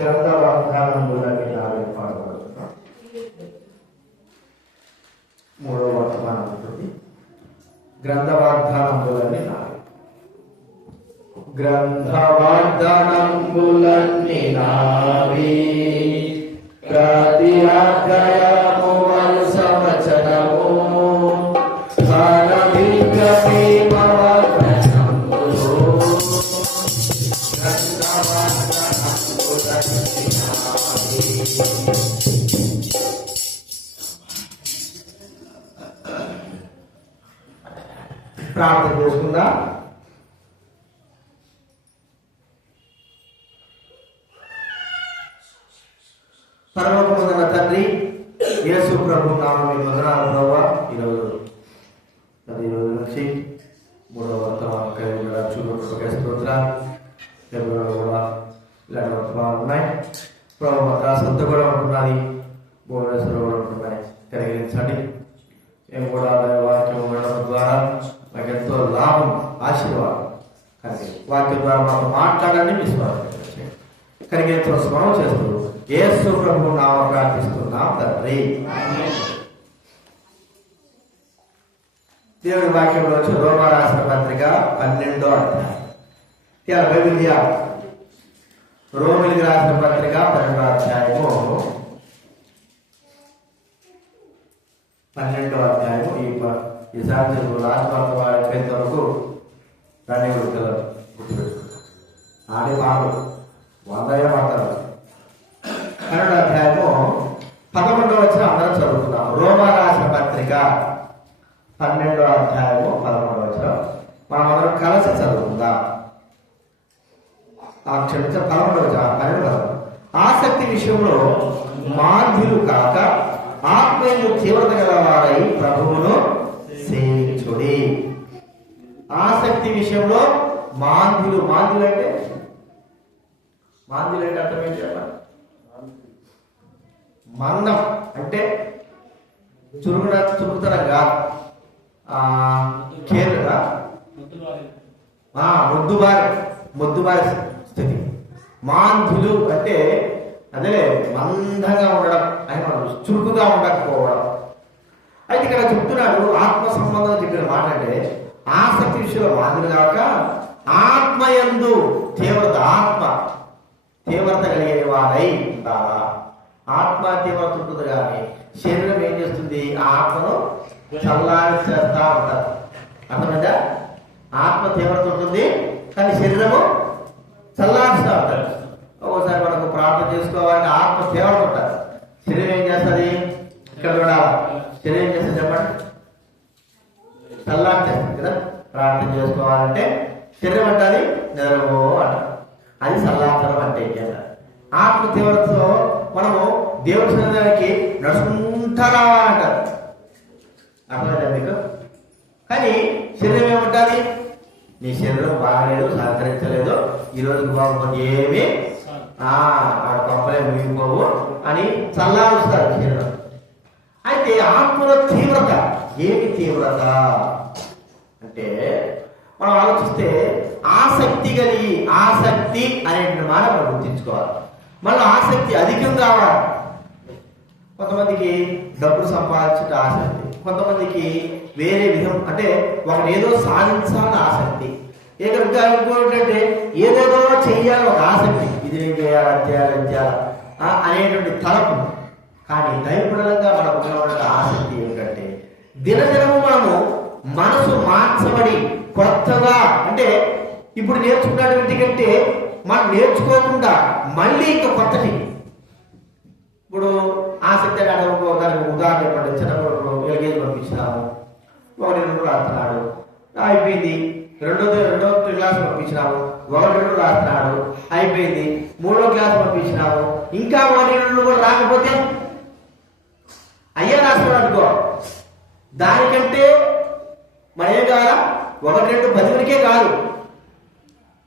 గ్రంథ వాగ్దానములని నావే పాడబడుతున్నాం. మూడవ వర్తమానం ఉంటుంది. గ్రంథ వాగ్దానములని నావే. గ్రంథ వాగ్దానములన్నీ నావే, ప్రతి అధ్యాయము వరుస వచనము ప్రార్థన చేసుకుందా. పరలోకమున్న తండ్రి, యేసు ప్రభు నామమున మీ వందనాలు ప్రభువా. ఈరోజు నుంచి మూడవ వర్తమానం కలిగిన స్తోత్రాలు కూడా ఇలాంటి వర్తమానాలు ఉన్నాయి ప్రభు. మద్రాసు అంతా కూడా ఉంటున్నది, భువనేశ్వరం కూడా ఉంటున్నాయి. కలిగించండి. మేము కూడా వాక్యం ఉండడం ద్వారా మాకు ఎంతో లాభం, ఆశీర్వాదం. కానీ వాక్యం ద్వారా మనం మాట్లాడండి, విశ్వాసం కలిగి ఎంతో స్మరణ చేస్తూ యేసు ప్రభు నామమున ప్రార్థిస్తున్నాం తండ్రి. దేవుడి వాక్యంలో వచ్చి రోమా రాసిన పత్రిక 12వ అధ్యాయం. బైబిల్ రోమిలికి రాసిన పత్రిక 12వ అధ్యాయము 12వ అధ్యాయము. ఈసారి లాస్ట్ మంత్ అయిపోయేంత వరకు రన్నింగ్ గుర్తుపెట్టుకుంటాం. ఆడే పాటలు 100 మాట్లాడారు. 12వ అధ్యాయము 11వ వచనం అందరం చదువుతున్నాం. రోమా రాసిన పత్రిక 12వ అధ్యాయము 11వ వచనం మనం అందరం కలిసి చదువుకుందాం. క్షమించ 11వ వచనం 12వ. ఆసక్తి విషయంలో మాంద్యులు కాక ఆత్మీయులు తీవ్రత గలవారై ప్రభువును సేవించుడి. ఆసక్తి విషయంలో మాంద్యులు అంటే అర్థం ఏంటి చెప్పండి? మందం అంటే చురుకుతనంగా, కేర్గా, మొద్దుబారి స్థితి. మాంధులు అంటే అదే మందంగా ఉండడం అని, మనం చురుకుగా ఉండకపోవడం. అయితే ఇక్కడ చెప్తున్నాడు ఆత్మ సంబంధం చెప్పిన మాట అంటే ఆసక్తి విషయంలో మాంధులు కాక ఆత్మయందు తీవ్రత కలిగే వారై ఉంటారా. ఆత్మ తీవ్రత ఉంటుంది కానీ శరీరం ఏం చేస్తుంది? ఆత్మను చల్లారి చేస్తా ఉంటారు. అర్థమైందా? ఆత్మ తీవ్రత ఉంటుంది కానీ శరీరము చల్లారుస్తూ ఉంటారు. ఒక్కోసారి మనకు ప్రార్థన చేసుకోవాలని ఆత్మ తీవ్రత ఉంటారు, శరీరం ఏం చేస్తుంది? ఇక్కడ చూడాలి. శరీరం ఏం చేస్తుంది చెప్పండి? చల్లారి చేస్తుంది కదా. ప్రార్థన చేసుకోవాలంటే శరీరం అంటుంది నిద్రపో అంటారు. అది చల్లార్చడం అంటే ఆత్మ తీవ్రతతో మనము దేవుడి సన్నిధానికి నడుచుకుంటా రావాలంటారు. అర్థమైందా మీకు? కానీ శరీరం ఏమంటుంది? నీ శరీరం బాగలేదు, సహకరించలేదు, ఈరోజు బాగుంది, ఏమి పంపలే ముగిపోవు అని చల్లారుస్తారు శరీరం. అయితే ఆత్మలో తీవ్రత ఏమి తీవ్రత అంటే మనం ఆలోచిస్తే ఆసక్తి అనే మాట మనం గుర్తించుకోవాలి. మళ్ళీ ఆసక్తి అధికం కావాలి. కొంతమందికి డబ్బులు సంపాదించే ఆసక్తి, కొంతమందికి వేరే విధం అంటే ఒకటి ఏదో సాధించాలని ఆసక్తి, ఇంకా ఇంకోటంటే ఏదేదో చెయ్యాలి ఒక ఆసక్తి. ఇది నేను చేయాలి, చేయాలి అనేటువంటి తలపు. కానీ దైవపరంగా మనకు ఉన్నటువంటి ఆసక్తి ఏమిటంటే దినదినము మనము మనసు మార్చబడి కొత్తగా, అంటే ఇప్పుడు నేర్చుకున్నటువంటి కంటే మనం నేర్చుకోకుండా మళ్ళీ ఇంకా కొత్తటి. ఇప్పుడు ఆసక్తి దానికి ఉదాహరణ చెప్పండి. చిన్నప్పుడు ఎల్కేజీ పంపించినాము, 1-2 రాస్తున్నాడు, అయిపోయింది. రెండో క్లాస్ పంపించినాము, 1-2 రాస్తున్నాడు, అయిపోయింది. 3వ క్లాస్ పంపించినాము, ఇంకా 1-2 కూడా రాకపోతే అయ్యా రాస్తున్నాడు అనుకో. దానికంటే మనం ఏం కావాలా? 1-2 10 వరకే కాదు.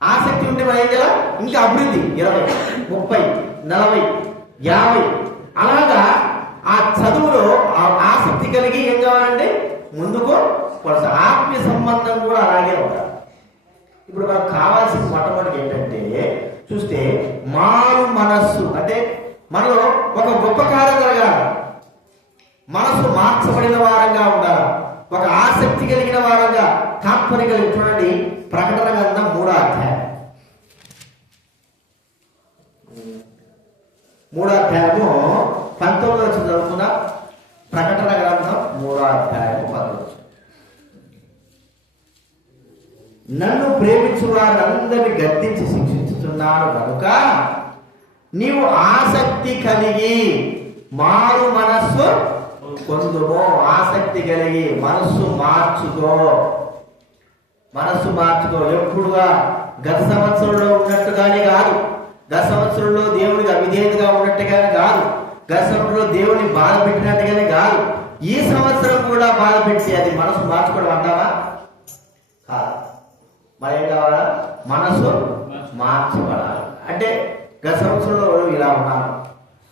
ఆసక్తి ఉంటే మనం ఏం చేయాలా? ఇంకా అభివృద్ధి 20, 30, 40, 50 అలాగా ఆ చదువులో ఆసక్తి కలిగి ఏం కావాలంటే ముందుకు ఆత్మీయ సంబంధం కూడా అలాగే ఉండాలి. ఇప్పుడు మనకు కావాల్సిన మొట్టమొదటి ఏంటంటే చూస్తే మారు మనస్సు మనలో ఒక గొప్ప కార్యం జరగాలి, మనసు మార్చబడిన వారంగా ఉండాలి, ఒక ఆసక్తి కలిగిన వారంగా కాన్పని కలిగి. చూడండి ప్రకటన గ్రంథం 3వ అధ్యాయం 19 చదువుకున్న. ప్రకటన గ్రంథం 3వ అధ్యాయం 19. నన్ను ప్రేమించు వారందరినీ గద్దించి శిక్షించుతున్నాను కనుక నీవు ఆసక్తి కలిగి మారు మనస్సు పొందుమో. ఆసక్తి కలిగి మనస్సు మార్చుకో. ఎప్పుడుగా గత సంవత్సరంలో ఉన్నట్టుగానే కాదు, గత సంవత్సరంలో దేవుడికి అవిధేయతగా ఉన్నట్టుగానే కాదు, గత సంవత్సరంలో దేవుడిని బాధ పెట్టినట్టుగానే కాదు, ఈ సంవత్సరం కూడా బాధ పెట్టి అది మనసు మార్చుకోవడం అంటావా? కాదు. మరి ఏం కావాలా? మనసు మార్చబడాలి. అంటే గత సంవత్సరంలో ఇలా ఉన్నాను,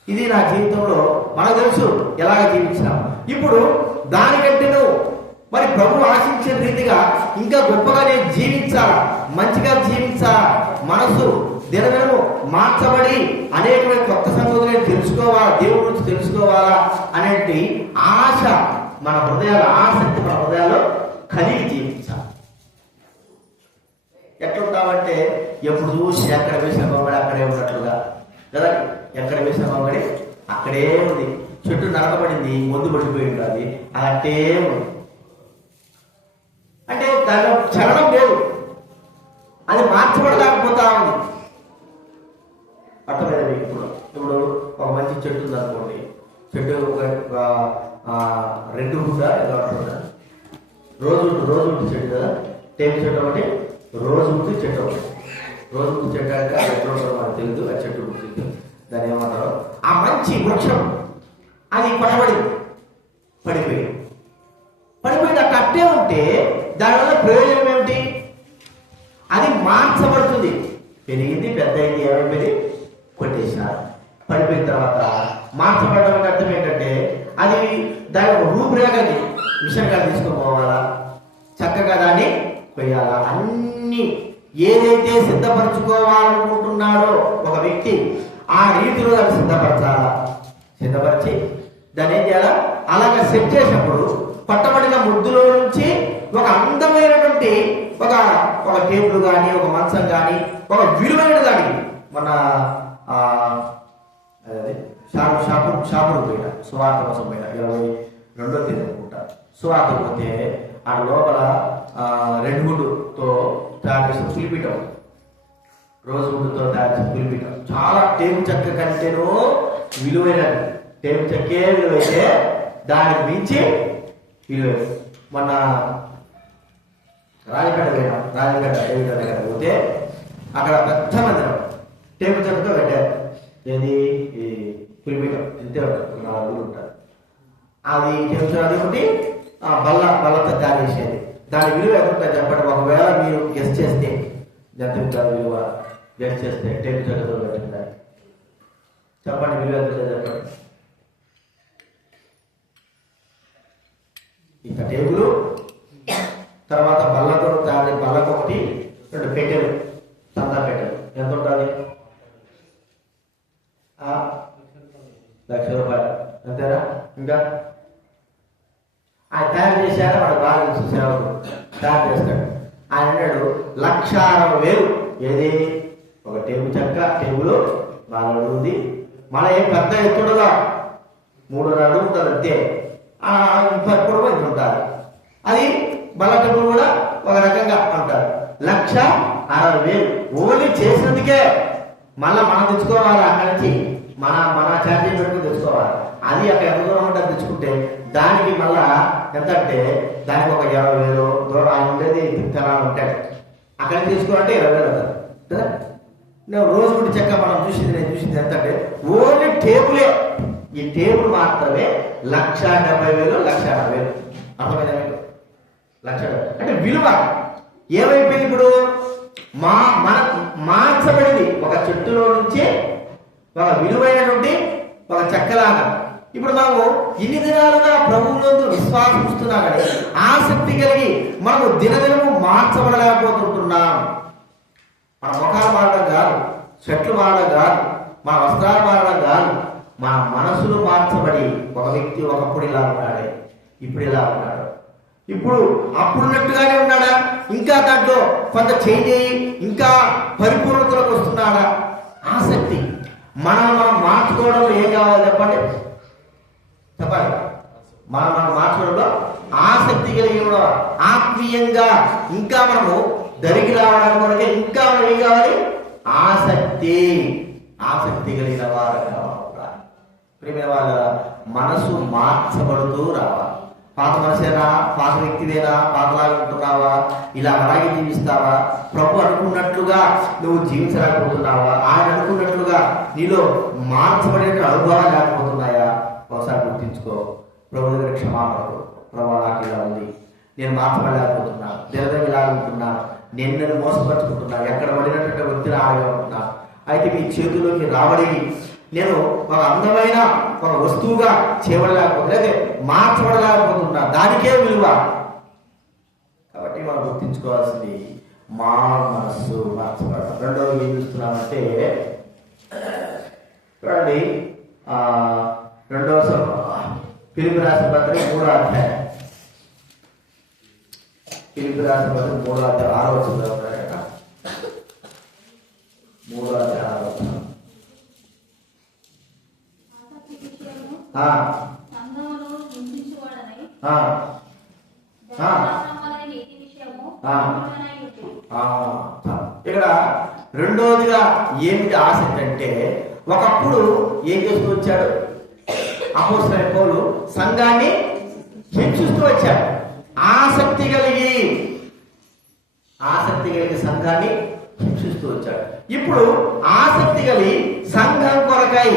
ఇది నా జీవితంలో మనకు తెలుసు ఎలాగ జీవించినాం, ఇప్పుడు దానికంటే నువ్వు మరి ప్రభు ఆశించిన రీతిగా ఇంకా గొప్పగా నేను జీవించాలా, మంచిగా జీవించాలా, మనసు దినదినము మార్చబడి అనేకమైన కొత్త సంగతులు తెలుసుకోవాలా, దేవుడి గురించి తెలుసుకోవాలా అనేటి ఆశ మన హృదయాలు, ఆసక్తి మన హృదయాల్లో కలిగి జీవించాలి. ఎట్లుంటామంటే ఎప్పుడు చూసి ఎక్కడ వేసిన బొమ్మడి అక్కడే ఉన్నట్లుగా కదా, ఎక్కడ వేసిన బొమ్మడి అక్కడే ఉంది, చెట్టు నరకబడింది, మొద్దు పడిపోయి ఉంటుంది, అట్టే ఉంది. అంటే దానిలో చలనం లేదు, అది మార్చబడలేకపోతా ఉంది. అర్థమైనది. ఇప్పుడు ఒక మంచి చెట్టు ఉంది అనుకోండి, చెట్టు ఒక రెండు కూడా ఏదో అంటుందా, రోజు చెట్టు కదా, టేపు చెట్టు ఒకటి, రోజు చెట్టు ఒకటి. రోజు చెట్టు అంటే అది ఎట్లా ఉంటుందో మనకు తెలియదు, ఆ చెట్టు గుర్తు దాన్ని ఏమంటారో. ఆ మంచి వృక్షం అది పడిపోయింది అట్లా అట్టే ఉంటే దానివల్ల ప్రయోజనం ఏమిటి? అది మార్చబడుతుంది. పెరిగింది, పెద్ద అయింది, ఏమైపోయింది, కొట్టేసినారు. పడిపోయిన తర్వాత మార్చబడడం అర్థం ఏంటంటే అది దాని రూపురేఖకి మిషన్ కాడ తీసుకొని పోవాలా, చక్కగా దాన్ని కొయ్యాలా, అన్ని ఏదైతే సిద్ధపరచుకోవాలనుకుంటున్నాడో ఒక వ్యక్తి ఆ రీతిలో దాన్ని సిద్ధపరిచి దాన్ని ఏం చేయాలా, అలాగే సెట్ చేసినప్పుడు పట్టబడిన ముద్దులో నుంచి ఒక అందమైనటువంటి ఒక టేబుల్ కానీ, ఒక మంచం కానీ, ఒక విలువైన దానికి మన షాపుడు పోయిన సువార్త కోసం పోయిన 22వ తేదీ అనుకుంటా, సువార్త పోతే ఆ లోపల రెడ్వుడ్తో తయారు చేసిన పులిపీఠం, రోజు వుడ్తో తయారు చేసిన పులిపీఠం చాలా టేబుల్ చెక్క కంటేనూ విలువైనది. టేబుల్ చెక్కే విలువైతే దానికి మించి విలువైన. మొన్న రాజపేట టేబుల్ దగ్గర పోతే అక్కడ పెద్ద మందిరం టేబుల్ చెక్కతో కట్టారు. ఏది ఈ పులిపీఠం ఎంతే ఉంటుంది, 4 ఉంటారు. అది అది ఒకటి బల్లతో తయారు చేసేది. దాని విలువ ఎంత ఉంటుంది చెప్పండి? ఒకవేళ మీరు గెస్ట్ చేస్తే ఎంత ఉంటుంది విలువ? గెస్ట్ చేస్తే టేబుల్ చెక్కతో కట్టిందా చెప్పండి, విలువ ఎంత చెప్పండి? ఇంత టేబుల్, తర్వాత బల్లతో తయారు, బల్లకు ఒకటి 2 పెట్టెలు, చందా పెట్టెలు, ఎంత ఉంటుంది? 1,00,000 రూపాయలు అంతేనా? ఇంకా ఆయన తయారు చేశారు, వాడు బాగా తెలుసు, సేవకుడు తయారు చేస్తాడు. ఆయన అన్నాడు 1,60,000. ఏది? ఒక టేబుల్ చెక్క, టేబుల్ బాగా ఉంది, మన ఏం పెద్ద ఎత్తుండదా, 3.5 అడుగులు ఉంటుంది అంతే, పొడవు ఎంత ఉంటుంది. అది బల్ల టేబుల్ కూడా ఒక రకంగా అంటారు. 1,60,000 ఓన్లీ చేసినందుకే. మళ్ళీ మనం తెచ్చుకోవాలి, అక్కడి నుంచి మన ఛార్జీ పెట్టుకుని తెచ్చుకోవాలి. అది అక్కడ ఎంత దూరం ఉంటుంది తెచ్చుకుంటే దానికి మళ్ళా ఎంత అంటే దానికి ఒక 50,000 దూరం. ఆయన ఉండేది తెలంగాణ ఉంటాడు, అక్కడ తీసుకోవాలంటే 20,000 అవుతుంది కదా. నేను రోజు గుడి చెక్క మనం నేను చూసింది ఎంత అంటే ఓన్లీ టేబులే, ఈ టేబుల్ మాత్రమే 1,70,000, 1,80,000. అర్థమైందా మీకు? 1,70,000 అంటే విలువ ఏమైపోయింది? ఇప్పుడు మార్చబడింది ఒక చెట్టులో నుంచి ఒక విలువైనటువంటి ఒక చెక్కలాగా. ఇప్పుడు మనము ఇన్ని దినాలుగా ప్రభువునందు విశ్వాసం ఇస్తున్నా కానీ ఆసక్తి కలిగి మనము దినదినము మార్చబడలేకపోతుంటున్నాం. మన ముఖాలు మారడం కాదు, చెట్లు మారడం కాదు, మన వస్త్రాలు మారడం కాదు, మన మనసులు మార్చబడి ఒక వ్యక్తి ఒకప్పుడు ఇలా ఉన్నాడే, ఇప్పుడు ఇలా ఉన్నాడు. ఇప్పుడు అప్పుడున్నట్టుగానే ఉన్నాడా, ఇంకా దాంట్లో కొంత చేంజ్ అయ్యి ఇంకా పరిపూర్ణతలోకి వస్తున్నాడా? ఆసక్తి. మనం మార్చుకోవడంలో ఏం కావాలి చెప్పండి? మనం మార్చుకోవడంలో ఆసక్తి కలిగి ఉండడం, ఆత్మీయంగా ఇంకా మనము దరికి రావడానికి కొరకే ఇంకా మనం ఏం కావాలి? ఆసక్తి కలిగిన వారు కావాలి. ప్రియమైన వాళ్ళ మనసు మార్చబడుతూ రావాలి. పాత మనసేనా, పాత వ్యక్తివేనా, పాతలాగా ఉంటున్నావా, ఇలా అలాగే జీవిస్తావా, ప్రభు అనుకున్నట్లుగా నువ్వు జీవించలేకపోతున్నావా, ఆయన అనుకున్నట్లుగా నీలో మార్చబడే అనుభవాలు లేకపోతున్నాయా? ఒకసారి గుర్తించుకో. ప్రభు దగ్గర క్షమాపణకు, ప్రభు నాకు ఇలా ఉంది, నేను మార్చబడలేకపోతున్నా, దేవుడు ఇలా ఉంటున్నా, నేను మోసపరుచుకుంటున్నా, ఎక్కడ పడినటువంటి వ్యక్తిని ఆడగా ఉంటున్నా. అయితే మీ చేతిలోకి రాబడి నేను ఒక అందమైన ఒక వస్తువుగా చేయబడలేకపోతున్నా, లేదా మార్చబడలేకపోతున్నా, దానికే విలువ. కాబట్టి మనం గుర్తించుకోవాల్సింది మా మనస్సు మార్చబడటం. రెండవది ఏం చూస్తున్నామంటే చూడండి, ఫిలిప్పీ రాసిన పత్రిక 3వ అధ్యాయం, ఫిలిప్పీ రాసిన పత్రిక 3వ అధ్యాయం 6వ వచనం. 3వ అధ్యాయం 6వ వచనం. ఇక్కడ రెండోదిగా ఏమిటి ఆసక్తి అంటే, ఒకప్పుడు ఏం చేస్తూ వచ్చాడు అపోస్తలుడైన పౌలు? సంఘాన్ని హింసిస్తూ వచ్చాడు. ఆసక్తి కలిగి సంఘాన్ని హింసిస్తూ వచ్చాడు. ఇప్పుడు ఆసక్తి కలిగి సంఘం కొరకై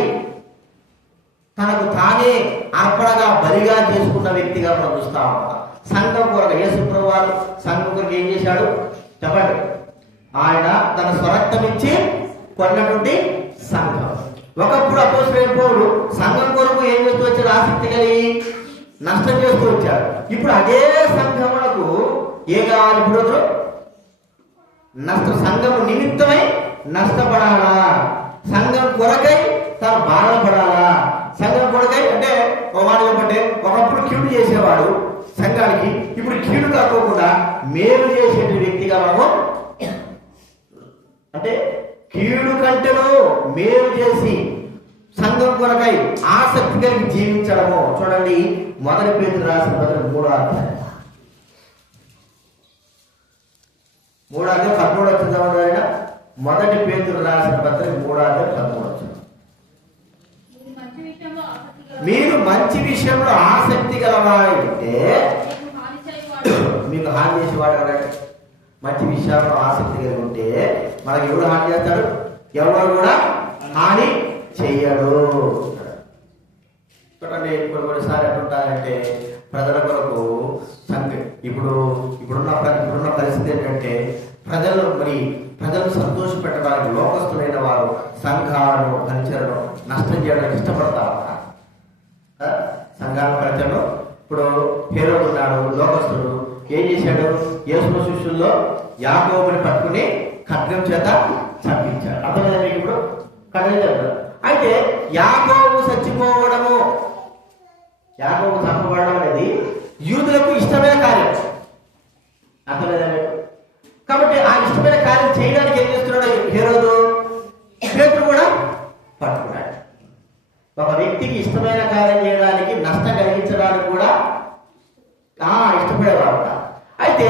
తనకు తానే అర్పణగా బలిగా చేసుకున్న వ్యక్తిగా మనం చూస్తా ఉంటాం. సంఘం కొరకు యేసు ప్రభువు వారు సంఘం కొరకు ఏం చేశాడు చెప్పండి? ఆయన తన స్వరక్తం ఇచ్చి కొన్నటువంటి సంఘం. ఒకప్పుడు అపోస్తలుడైన పౌలు సంఘం కొరకు ఏం చేస్తూ వచ్చాడు? ఆసక్తి కలిగి నష్టం చేస్తూ వచ్చాడు. ఇప్పుడు అదే సంఘములకు ఏ కావాలి? ఇప్పుడు సంఘము నిమిత్తమై నష్టపడాలా, సంఘం కొరకై తను బాధపడాలా, సంఘం కొరకై అంటే వాడు ఏమంటే ఒకప్పుడు కీడు చేసేవాడు సంఘానికి, ఇప్పుడు కీడు కాకోకుండా మేలు చేసే వ్యక్తిగా మనము, అంటే కీడు కంటేనో మేలు చేసి సంఘం కొరకై ఆసక్తి కలిగి జీవించడము. చూడండి, 1 పేతురు రాసిన పత్రిక 3వ అధ్యాయం 3వ అధ్యాయం 13వ వచనం. 1 పేతురు రాసిన పత్రిక 3వ అధ్యాయం 13వ వచనం. మీరు మంచి విషయంలో ఆసక్తి గలవారైతే, మీకు హాని చేసేవాడు ఎవరంటే? మంచి విషయాల్లో ఆసక్తి కలిగి ఉంటే మనకి ఎవరు హాని చేస్తాడు? ఎవరు కూడా హాని చెయ్యడు. చూడండి, కొన్నిసారి ఎట్లుంటారంటే ప్రజల కొరకు ఇప్పుడున్న పరిస్థితి ఏంటంటే ప్రజలు సంతోషపెట్టడానికి లోకస్తులైన వారు సంఘాలను పరిచయను నష్టం చేయడానికి ఇష్టపడతా ఉంటారు. సంఘాల పరిచయను ఇప్పుడు హేరోదు ఉన్నాడు, లోకస్తుడు ఏం చేశాడు? యేసు శిష్యుల్లో యాకోబుని పట్టుకుని ఖడ్గం చేత చంపించాడు. అర్థమైందా మీకు? ఇప్పుడు ఖడ్గం చేత అయితే యాకోబు చచ్చిపోవడము, యాకోబు చంపబడడం అనేది యూదులకు ఇష్టమైన కార్యం. అర్థమైందా మీకు? కాబట్టి ఆ ఇష్టమైన కార్యం చేయడానికి ఏం చేస్తున్నాడు హేరోదు? పేతురు కూడా పట్టుకున్నాడు. ఒక వ్యక్తికి ఇష్టమైన కార్యం చేయడానికి, నష్టం కలిగించడానికి కూడా ఇష్టపడేవాడు. అయితే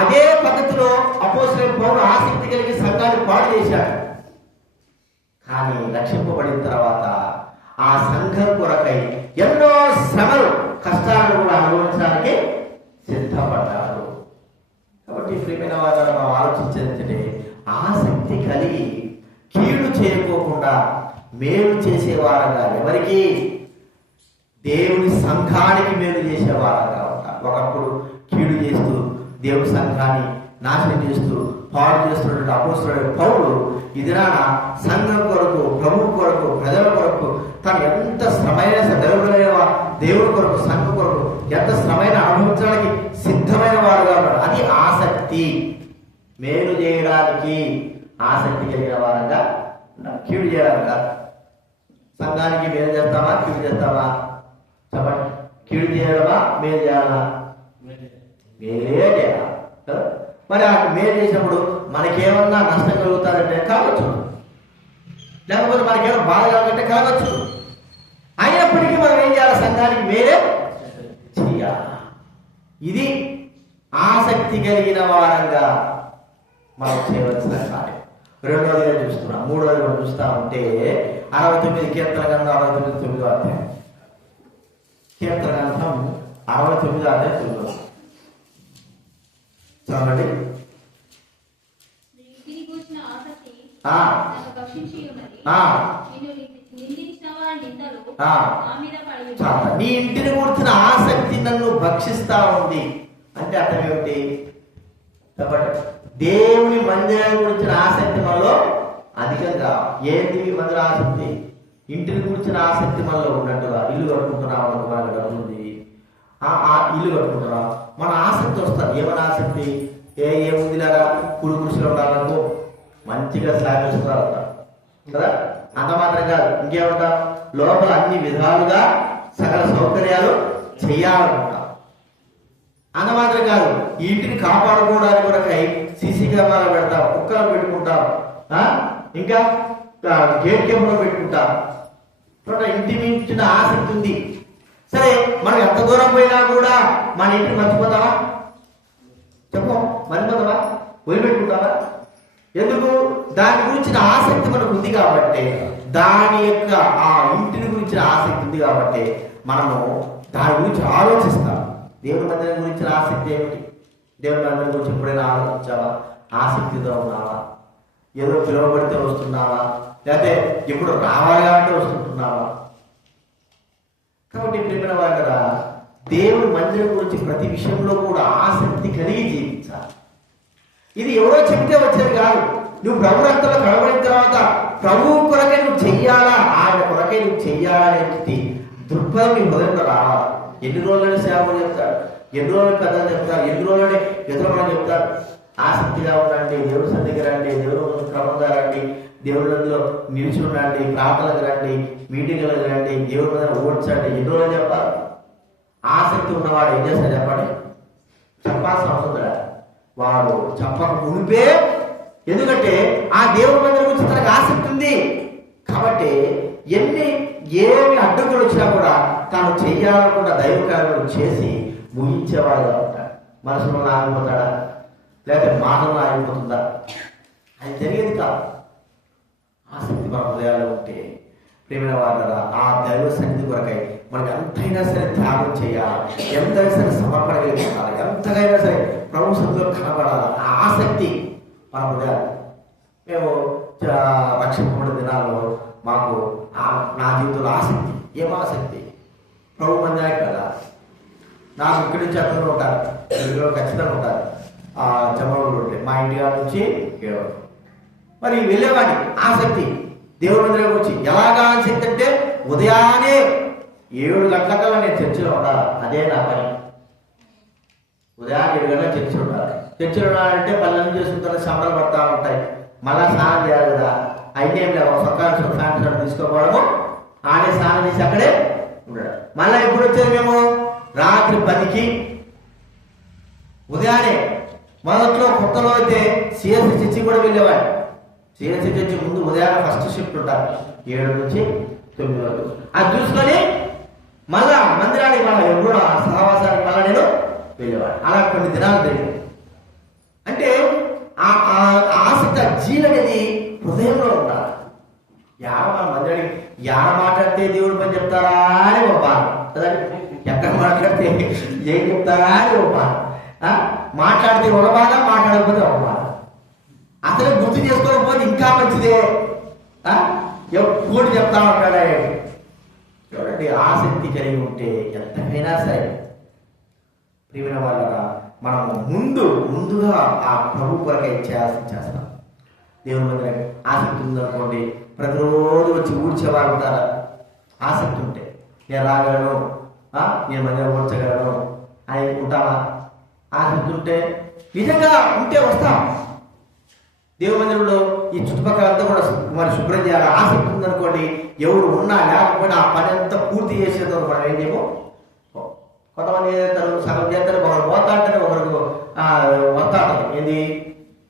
అదే పద్ధతిలో అపోస్తలుడైన పౌలు ఆసక్తి కలిగి సంఘాన్ని పాడు చేశాడు. కానీ రక్షింపబడిన తర్వాత ఆ సంఘం కొరకై ఎన్నో శ్రమలు, కష్టాలను కూడా అనుభవించడానికి సిద్ధపడ్డారు. కాబట్టి ప్రియమైన వారు మనం ఆలోచించేది, ఆసక్తి కలిగి కీడు చేయకోకుండా మేలు చేసేవారంగా, ఎవరికి? దేవుని సంఘానికి మేలు చేసేవారంగా ఉంటారు. ఒకప్పుడు కీడు చేస్తూ దేవుని సంఘాన్ని నాశనం చేస్తూ పాడు చేస్తున్నటువంటి అపోస్తలుడైన పౌలు ఇదిరాన సంఘం కొరకు, ప్రభు కొరకు, ప్రజల కొరకు తను ఎంత శ్రమైన దేవుడి కొరకు, సంఘం కొరకు ఎంత శ్రమైన అనుభవించడానికి సిద్ధమైన వారుగా ఉన్నాడు. అది ఆసక్తి. మేలు చేయడానికి ఆసక్తి కలిగిన వారంగా, కీడు చేయడానికి. సంఘానికి మేలు చేస్తావా, కీడు చేస్తావా? చెప్పండి. కీడు చేయడమా, మేలు చేయాలా? మేలే చేయాలి కదా. మరి ఆ మేలు చేసినప్పుడు మనకేమన్నా నష్టం కలుగుతారంటే కావచ్చు, లేకపోతే మనకేమన్నా బాధ కలుగుతుంటే కావచ్చు. అయినప్పటికీ మనం ఏం చేయాలి? సంఘానికి మేలే చెయ్యాలి. ఇది ఆసక్తి కలిగిన వారంగా మనం చేయవలసిన కార్యం. రెండవదిగా చూస్తున్నాం. మూడవది మనం చూస్తా ఉంటే 69 కీర్తన గ్రంథం 69వ అధ్యాయం. కీర్తన గ్రంథం 69వ అధ్యాయం 9. చదవండి. నీ ఇంటిని కూర్చున్న ఆసక్తి నన్ను భక్షిస్తా ఉంది అంటే అర్థం ఏమిటి చెప్పండి? దేవుని మందిరాన్ని గురించిన ఆసక్తి మనలో అధికంగా. ఏంటి మందిర ఆసక్తి? ఇంటిని గురించిన ఆసక్తి మనలో ఉన్నట్టుగా. ఇల్లు కట్టుకుంటున్నాం అనుకో, మనకు డబ్బుంది, ఆ ఇల్లు కట్టుకుంటున్నాం, మన ఆసక్తి వస్తుంది. ఏమైనా ఆసక్తి? ఏముంది లేదా, కుడి కుర్చీలో ఉండాలనుకో, మంచిగా సాగిస్తున్నారు కదా. అంత మాత్రం కాదు, ఇంకేమంటా, లోపల అన్ని విధాలుగా సకల సౌకర్యాలు చేయాలనుకుంటాం. అంత మాత్రం కాదు, ఈ ఇంటిని కాపాడుకోవడానికి కూడా సీసీ కెమెరాలు పెడతాం, కుక్కలు పెట్టుకుంటాం, ఇంకా గేట్ కెమెరా పెట్టుకుంటాం. ఇంటి మించిన ఆసక్తి ఉంది. సరే, మనం ఎంత దూరం పోయినా కూడా మన ఇంటిని మర్చిపోతావా? చెప్పు, మర్చిపోతావా? వదిలిపెట్టుకుంటావా? ఎందుకు? దాని గురించిన ఆసక్తి మనకు ఉంది కాబట్టి, దాని యొక్క ఆ ఇంటిని గురించిన ఆసక్తి ఉంది కాబట్టి మనము దాని గురించి ఆలోచిస్తాం. దేవుని మందిరం గురించిన ఆసక్తి ఏమిటి? దేవుని మందిరం గురించి ఎప్పుడైనా ఆలోచించావా? ఆసక్తితో ఉన్నావా? ఏదో పిలువబడితే వస్తున్నావా, లేకపోతే ఎప్పుడు రావాలి అంటే వస్తుంటున్నావా? కాబట్టి ప్రేమ వాళ్ళ దేవుని మందిరం గురించి ప్రతి విషయంలో కూడా ఆసక్తి కలిగి జీవించాలి. ఇది ఎవరో చెప్తే వచ్చేది కాదు. నువ్వు ప్రభు రక్తంలో కడబడిన తర్వాత ప్రభువు కొరకే నువ్వు చెయ్యాలా, ఆయన కొరకే నువ్వు చెయ్యాలా అనేది దృక్పథం నీ హృదయంలో రావాలి. ఎన్ని రోజులని సేవలు చెప్తాడు, ఎన్ని రోజులు కథలు చెప్తారు, ఎన్ని రోజులని ఎదురు చెప్తారు. ఆసక్తిగా ఉండండి, దేవుడి సన్నిధికి రండి, దేవుడు క్రమంగా రండి, దేవుళ్ళలో నిలిచి ఉండండి, ప్రార్థనకు రండి, మీటింగ్లకు రండి, దేవుడి మీద ఓడ్చండి. ఎన్ని రోజులు చెప్పాలి? ఆసక్తి ఉన్నవాడు ఏం చేస్తాడు చెప్పండి? చెప్పాల్సిన అవసరం లేదు. వాడు చెప్పక మునిపే, ఎందుకంటే ఆ దేవుడి మందిరం గురించి తనకు ఆసక్తి ఉంది కాబట్టి ఏమి అడ్డుకులు వచ్చినా కూడా తాను చెయ్యాలనుకున్న దైవ కార్యక్రమం చేసి ముగించేవాడుగా ఉంటాడు. మనసులో ఆగిపోతాడా, లేకపోతే మాటల్లో ఆగిపోతుందా? అది జరిగేది కాదు. ఆసక్తి మన హృదయాల్లో ఉంటే ప్రేమైన వాళ్ళ ఆ దైవ సన్నిధి కొరకై మనకి ఎంతైనా సరే త్యాగం చేయాలి, ఎంతైనా సరే సమర్పణ కలిగించాలి, ఎంతైనా సరే ప్రభు సన్నిధిలో కనబడాలి. ఆ ఆసక్తి మన హృదయాలు. మేము రక్షింపబడిన దినాల్లో మాకు నా జీవితంలో ఆసక్తి. ఏం ఆసక్తి? ప్రభు మందిరానికి కదా. నాకు ఇక్కడి నుంచి అక్కడ ఉంటారు, ఖచ్చితంగా ఉంటారు. జమలు ఉంటాయి మా ఇంటి కాడ నుంచి మరి వెళ్ళేవాడిని. ఆసక్తి దేవుడి మందిరం గురించి. ఎలాగా ఆసక్తి అంటే ఉదయాన్నే 7 గంటలకల్లా నేను చర్చిలో ఉండాలి. అదే నా పని. ఉదయాన్నే 7 గంటలకు చర్చిలో ఉండాలి. చర్చిలో ఉండాలంటే పనులను చేసుకుంటే సంబరాలు పడతా ఉంటాయి. మళ్ళా స్నానం చేయాలి కదా. అయితే ఏం లేవు, సొక్కాలు ఫ్యాన్ షర్ట్ తీసుకోపోవడము, ఆడే స్నానం చేసి అక్కడే ఉండడం. మళ్ళీ ఎప్పుడు వచ్చేది మేము? రాత్రి 10కి. ఉదయాన్నే మొదట్లో కొత్తలో అయితే సిఎస్సి చర్చి కూడా వెళ్ళేవాడు. సిఎస్సి చర్చి ముందు ఉదయాన్నే ఫస్ట్ షిఫ్ట్ ఉంటారు, 7 నుంచి 9 వరకు. అది చూసుకొని మళ్ళా మందిరానికి మళ్ళీ ఎప్పుడు సహవాసానికి మళ్ళీ నేను వెళ్ళేవాడు. అలా కొన్ని దినాలు జరిగింది. అంటే ఆసక్తి, జీలు అనేది హృదయంలో ఉండాలి. మందిరానికి యాడ మాట్లాడితే దేవుడి పని చెప్తారా అని ఒక బాధ కదండి. ఎక్కడ మాట్లాడితే ఏం చెప్తారా అని ఒక బాధ. మాట్లాడితే ఒక బాధ, మాట్లాడకపోతే ఒక బాధ. అసలు గుర్తు చేసుకోకపోతే ఇంకా మంచిదే. ఎప్పుడు చెప్తా ఉంటాడా? చూడండి, ఆసక్తి కలిగి ఉంటే ఎంతకైనా సరే ప్రియమైన వాళ్ళ మనము ముందుగా ఆ ప్రభు కొరకై చేస్తాం. దేవుని మందిరం ఆసక్తి ఉందనుకోండి, ప్రతిరోజు వచ్చి ఊడ్చేవారు ఉంటారా? ఆసక్తి ఉంటే నేను రాగలను, నేను మందిరం ఊడ్చగలను అని ఉంటావా? ఆసక్తి ఉంటే నిజంగా ఉంటే వస్తాం. దేవుని మందిరంలో ఈ చుట్టుపక్కల అంతా కూడా మరి శుభ్రం చేయాలి ఆసక్తి ఉందనుకోండి, ఎవరు ఉన్నా లేకపోయినా ఆ పని అంతా పూర్తి చేసేదో మనం ఏం చేయము. కొంతమంది ఏం చేస్తారు, సగం చేస్తారు, ఒకరు పోతా అంటేనే ఒకరికి వస్తా ఉంటుంది. ఏంది,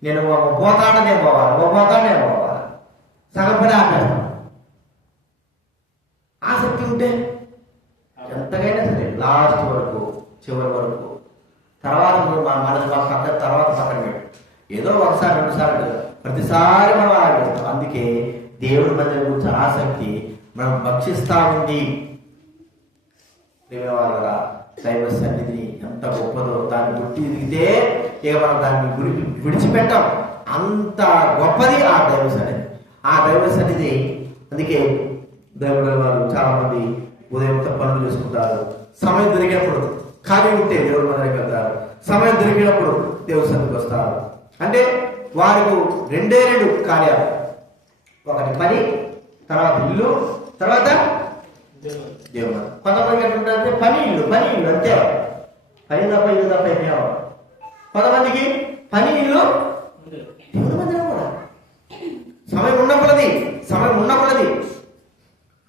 నేను పోతాడనే పోవాలి, సగం పని ఆపేస్తాను. ఆసక్తి ఉంటే ఎంతకైనా సరే లాస్ట్ వరకు, చివరి వరకు, తర్వాత పక్కన పెట్టు. ఏదో ఒకసారి 2 సార్లు, ప్రతిసారి మనం ఆలోచిస్తాం. అందుకే దేవుడి మధ్య గురించి ఆసక్తి మనం భక్షిస్తా ఉంది. వాళ్ళ దైవ సన్నిధిని ఎంత గొప్పదో దాన్ని గుర్తి ఎదిగితే ఇక మనం దాన్ని విడిచిపెట్టాం. అంత గొప్పది ఆ దైవ సన్నిధి. ఆ దైవ సన్నిధి అందుకే దేవుడు వారు చాలా మంది ఉదయం పనులు చేసుకుంటారు, సమయం దొరికినప్పుడు ఖాళీ ఉంటే దేవుడి మందిరికి వెళ్తారు, సమయం దొరికినప్పుడు దేవుడి సన్నిధికి వస్తారు. అంటే వారికి 2 కార్యాలు, ఒకటి పని, తర్వాత ఇల్లు, తర్వాత దేవుడు. కొంతమందికి ఎట్లుంటే పని ఇల్లు అంతే, పని తప్ప ఇల్లు తప్ప అయిపోయాం. కొంతమందికి పని ఇల్లు దేవుడి మందిరం కూడా సమయం ఉండకూడదు.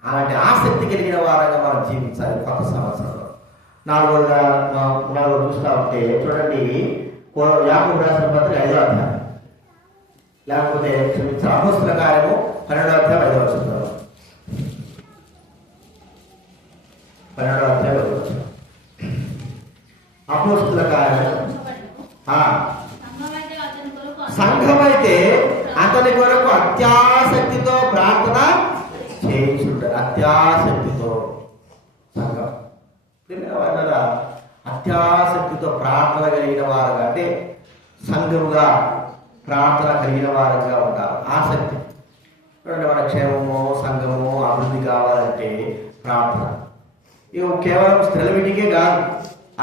అలాంటి ఆసక్తి కలిగిన వారంగా మనం జీవించాలి. కొత్త సంవత్సరంలో 4 చూస్తా ఉంటే చూడండి, యాకోబు రాసిన పత్రిక 5వ అధ్యాయం, లేకపోతే అపోస్తల కార్యము 12వ అధ్యాయం 5వ వచనం. 12వ అధ్యాయం 5వ వచనం. అపోస్తల కార్యము, సంఘమైతే అతని కొరకు అత్యాసక్తితో ప్రార్థన చేయించుంటారు. అత్యాసక్తితో సంఘం అత్యాసక్తితో ప్రార్థన కలిగిన వారుగా, అంటే సంఘముగా ప్రార్థన కలిగిన వారుగా ఉంటారు. ఆసక్తి చూడండి, మన క్షేమము, సంఘము అభివృద్ధి కావాలంటే ప్రార్థన. ఇవి కేవలం స్త్రీల మీటింగే కాదు,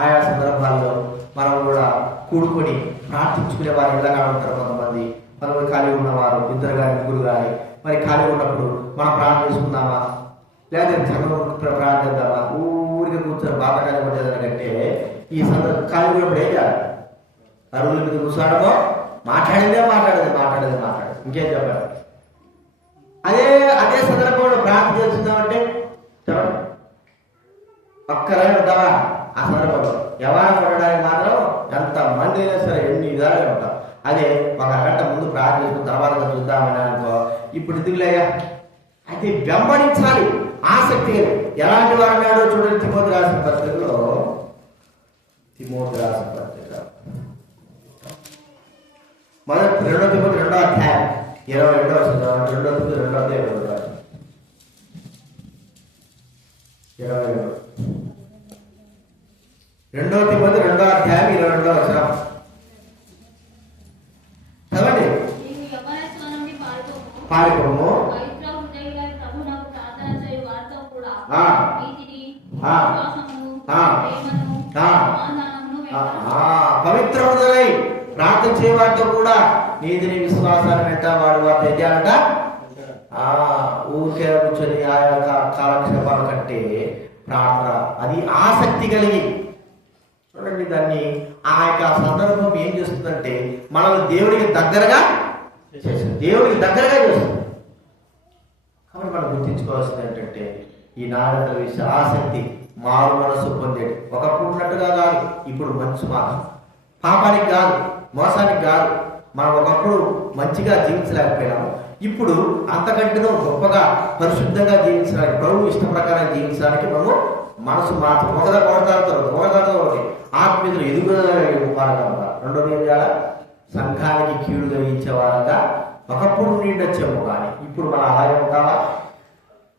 ఆయా సందర్భాల్లో మనం కూడా కూడుకొని ప్రార్థించుకునే వారు ఇలాగా ఉంటారు. కొంతమంది ఖాళీ ఉన్నవారు 2 కానీ 3 కానీ మరి ఖాళీ ఉన్నప్పుడు మనం ప్రార్థన చేసుకుందామా, లేదా సంఘం ప్రార్థిద్దామా, ఊరికి కూర్చొని బాధకాన్ని పట్టేదానికంటే ఈ సందర్భం ఖాళీ ఉన్నప్పుడు ఏం చేయాలి, అరువుల మీద కూర్చోడమో, మాట్లాడేదే ఇంకేం చెప్పాలి. అదే సందర్భంలో ప్రార్థన చేస్తున్నామంటే చెప్పండి, ఒక్కరే ఉంటావా ఆ సందర్భంలో. ఎవరైనా పడడానికి మాత్రం ఎంత మంది అయినా సరే ఎన్ని విధాలుగా ఉంటాం. అదే 1 గంట ముందు ప్రార్థన చేసుకున్న తర్వాత చూద్దామని అనుకో, ఇప్పుడు ఎందుకులేగా. అయితే వెంబడించాలి ఆసక్తి. ఎలాంటి వారు అన్నాడో చూడండి, తిమోతి రాసిన పత్రికలో, తిమోతి రాసిన పత్రిక 2 తిమోతి 2వ అధ్యాయం 22వ వచనం. 2 తిమోతి 2వ అధ్యాయం 22 తిమోతి 2వ అధ్యాయం 22వ వచనం చదవండి. పారిపోము, పవిత్ర హృదయులై ప్రార్థన చేయవారితో కూడా నీతిని విశ్వాసాన్ని వెంటవాడు వారు ఎదాలట. ఊరికే కూర్చొని ఆ యొక్క కాలక్షేపాల కంటే ప్రార్థన, అది ఆసక్తి కలిగి చూడండి. దాన్ని ఆ యొక్క సందర్భం ఏం చేస్తుందంటే మనల్ని దేవుడికి దగ్గరగా చేస్తుంది. కాబట్టి మనం గుర్తించుకోవాల్సింది ఏంటంటే ఈ నాగరిక విషయ ఆసక్తి మారు మనసు పొందేది. ఒకప్పుడు ఉన్నట్టుగా కాదు, ఇప్పుడు మంచి మార్గం. పాపానికి కాదు, మోసానికి కాదు. మనం ఒకప్పుడు మంచిగా జీవించలేకపోయినాము, ఇప్పుడు అంతకంటే గొప్పగా పరిశుద్ధంగా జీవించడానికి, ప్రభు ఇష్ట ప్రకారం జీవించడానికి మనము మనసు మాత్రం ఒకదాని ఆత్మీయులు ఎదుగుదల. రెండోది ఏం చేయాలి, సంఘానికి కీడు కలిగించే వారంగా ఒకప్పుడు నిండొచ్చాము, కానీ ఇప్పుడు మనం అలాగే ఉంటామా?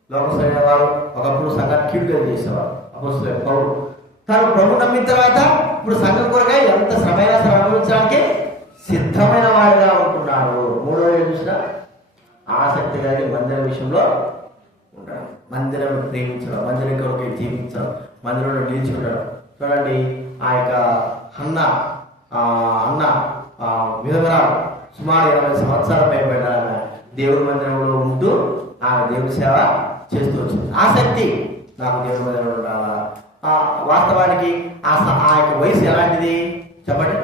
లోకసైన వారు ఒకప్పుడు సంఘాన్ని కీడు కలిగేసేవారు. అపోస్తలుడైన పౌలు తను ప్రభు నమ్మిన తర్వాత ఇప్పుడు సంఘం కొరకై ఎంత శ్రమైనా అనుభవించడానికి సిద్ధమైన వాడిగా ఉంటున్నాడు. 3వ చూసినా ఆసక్తి కలిగి మందిరం విషయంలో ఉంటాడు. మందిరం ప్రేమించడం, మందిరం కొరకై జీవించడం, మందిరంలో నిలిచి ఉండడం. చూడండి, ఆ యొక్క అన్న విధవరాలు సుమారు 20 సంవత్సరాల పైబడిన దేవుడి మందిరంలో ఉంటూ ఆమె దేవుడి సేవ చేస్తూ వచ్చింది. ఆసక్తి, నాకు దేవుడి మందిరంలో ఉండాలా. వాస్తవానికి ఆ యొక్క వయసు ఎలాంటిది చెప్పండి.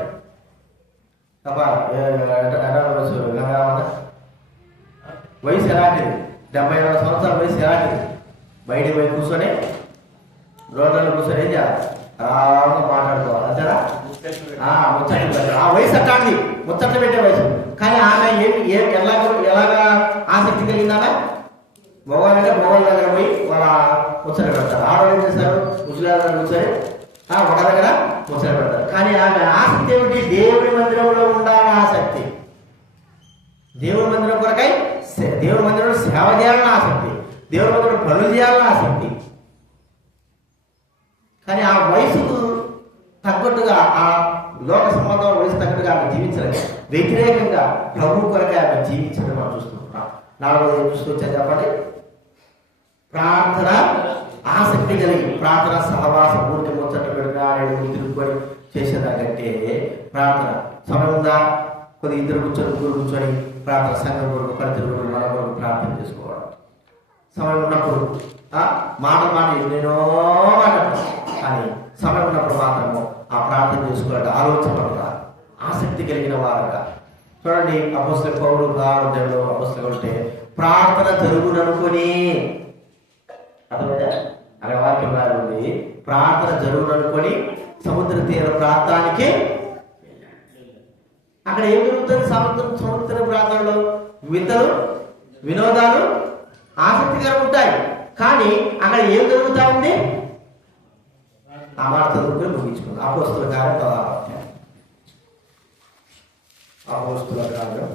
వయసు ఎలాంటిది, 74 సంవత్సరాల వయసు ఎలాంటిది. బయటికి పోయి కూర్చొని రోడ్లలో కూర్చొని ఏం చేయాలి, ఆరాంగా మాట్లాడుకోవాలి అంతేనా. ముచ్చట్లు పెట్టాలి, ఆ వయసు అట్లాంటిది, ముచ్చట్లు పెట్టే వయసు. కానీ ఆమె ఎలాగా ఆసక్తి కలిగిందామె, మగవాళ్ళంటే మగవాళ్ళ దగ్గర పోయి వాళ్ళ ముచ్చట పెడతారు. ఆడవాళ్ళు ఏం చేస్తారు, ముసలి దగ్గర కూర్చొని ఒక దగ్గర ముచ్చట పెడతారు. కానీ ఆమె ఆసక్తి ఏమిటి, దేవుడి మందిరంలో ఉండాలని ఆసక్తి, దేవుడి మందిరం కొరకై దేవుడి మందిరంలో సేవ చేయాలని ఆసక్తి, దేవుడి మందిరంలో పనులు చేయాలని ఆసక్తి. కానీ ఆ వయసుకు తగ్గట్టుగా, ఆ లోక సంబంధం వయసు తగ్గట్టుగా ఆమె జీవించలేదు. వ్యతిరేకంగా ప్రభు కొరకే ఆమె జీవించడం మనం చూస్తున్నాం. 4వది చూసుకొచ్చా చెప్పండి, ప్రార్థన ఆసక్తి కలిగి, ప్రార్థన సహవాసం, ఊరికి ముచ్చట్లు పెడతాడు తిరుగుబడి చేసేదాకంటే ప్రార్థన సమయం ఉందా, కొద్ది ఇద్దరు కూర్చొని ప్రార్థన, సంఘం కొరకు, పరితిరుగుడు, మన కొరకు ప్రార్థన చేసుకోవడం. సమయం ఉన్నప్పుడు మాట ఎన్నెన్నో మాట్లాడతాం, కానీ సమయం ఉన్నప్పుడు మాత్రము ఆ ప్రార్థన చేసుకోవాలంటే ఆలోచన పడతారు, ఆసక్తి కలిగిన వారుగా. చూడండి, అపోస్తలుడు పౌలు దేవుడు అపోస్తలుడు అంటే ప్రార్థన జరుగుననుకొని, అర్థమైందా, అనే వాక్యం ఉంది, ప్రార్థన జరుగుననుకొని సముద్ర తీర ప్రాంతానికి. అక్కడ ఏం జరుగుతుంది, సముద్ర ప్రాంతంలో వింతలు, వినోదాలు ఆసక్తిగా ఉంటాయి. కానీ అక్కడ ఏం జరుగుతా ఉంది, ఆ మాట చదువుకుని ముగించుకుంది. అపోస్తలుల కార్యం 16వ అధ్యాయం. అపోస్తలుల కార్యం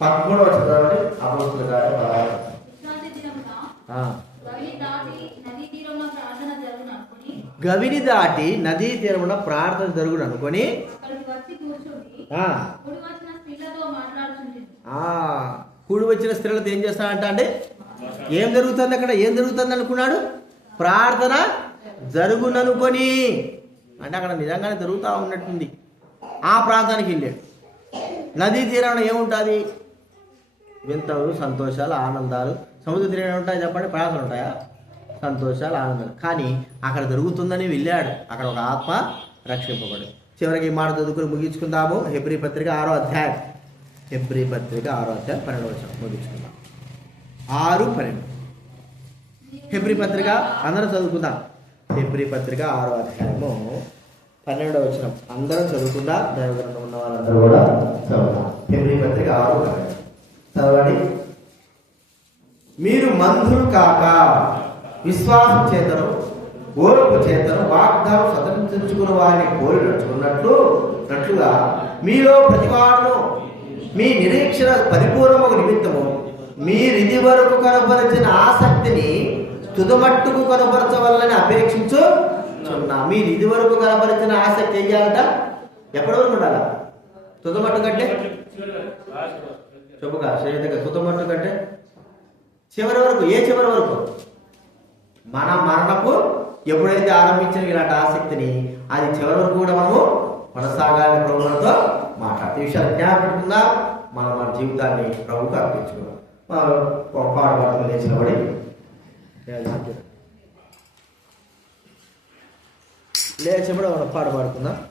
13వ చదవండి. అపోస్తలుల కార్యం 16. గవిని దాటి నదీ తీరమున ప్రార్థన జరుగును అనుకొని కూడి వచ్చిన స్త్రీలతో ఏం చేస్తాడంట అంటే, ఏం జరుగుతుంది అక్కడ, ఏం జరుగుతుంది అనుకున్నాడు, ప్రార్థన జరుగుననుకొని. అంటే అక్కడ నిజంగానే జరుగుతూ ఉన్నట్టుంది. ఆ ప్రాంతానికి వెళ్ళాడు. నదీ తీరాన ఏముంటుంది, వింతలు, సంతోషాలు, ఆనందాలు. సముద్ర తీరం ఉంటాయి చెప్పండి, ప్రార్థనలు ఉంటాయా, సంతోషాలు, ఆనందాలు. కానీ అక్కడ జరుగుతుందని వెళ్ళాడు, అక్కడ ఒక ఆత్మ రక్షింపబడి. చివరికి ఈ మాట చదువుకుని ముగించుకుందాము. హెబ్రీ పత్రిక 6వ అధ్యాయం, హెబ్రీ పత్రిక 6వ అధ్యాయం 12వ వచనం ముగించుకుందాం. 6:12 హెబ్రీ పత్రిక అందరం చదువుకుందాం. హెబ్రీ పత్రిక 6వ అధ్యాయము 12వ వచనం అందరం చదువుకుందా, దైవగ్రంథం ఉన్న వాళ్ళందరూ కూడా చదువుతాం. హెబ్రీ పత్రిక 6:12 చదవండి. మీరు మందులు కాక విశ్వాసం చేతను, ఓర్పు చేతను వాగ్దానం స్వతంత్రించుకున్న వారిని కోరి నడుచుకున్నట్లుగా మీలో ప్రతివాడును మీ నిరీక్షణ పరిపూర్ణము నిమిత్తము మీరిది వరకు కనపరిచిన ఆసక్తిని తుదమట్టుకు కనపరచవలని అపేక్షించుచున్నా. మీరు ఇది వరకు కనపరిచిన ఆసక్తి ఏం చేయాలంట, ఎప్పటి వరకు ఉండాలా, తుదమట్టు కంటే చెప్పుగా శ్రేణిగా, తుదమట్టు కంటే చివరి వరకు. ఏ చివరి వరకు, మన మరణపు ఎప్పుడైతే ఆరంభించిన ఇలాంటి ఆసక్తిని అది చివరి వరకు కూడా మనము కొనసాగాలని ప్రభువులతో మాట్లాడుతూ విషయాలు జ్ఞాపకం మనం మన జీవితాన్ని ప్రభువుకు అర్పించుకున్నాం. పాడు లేచినబడి లేచినప్పుడు మనం పాట పాడుకుందాం.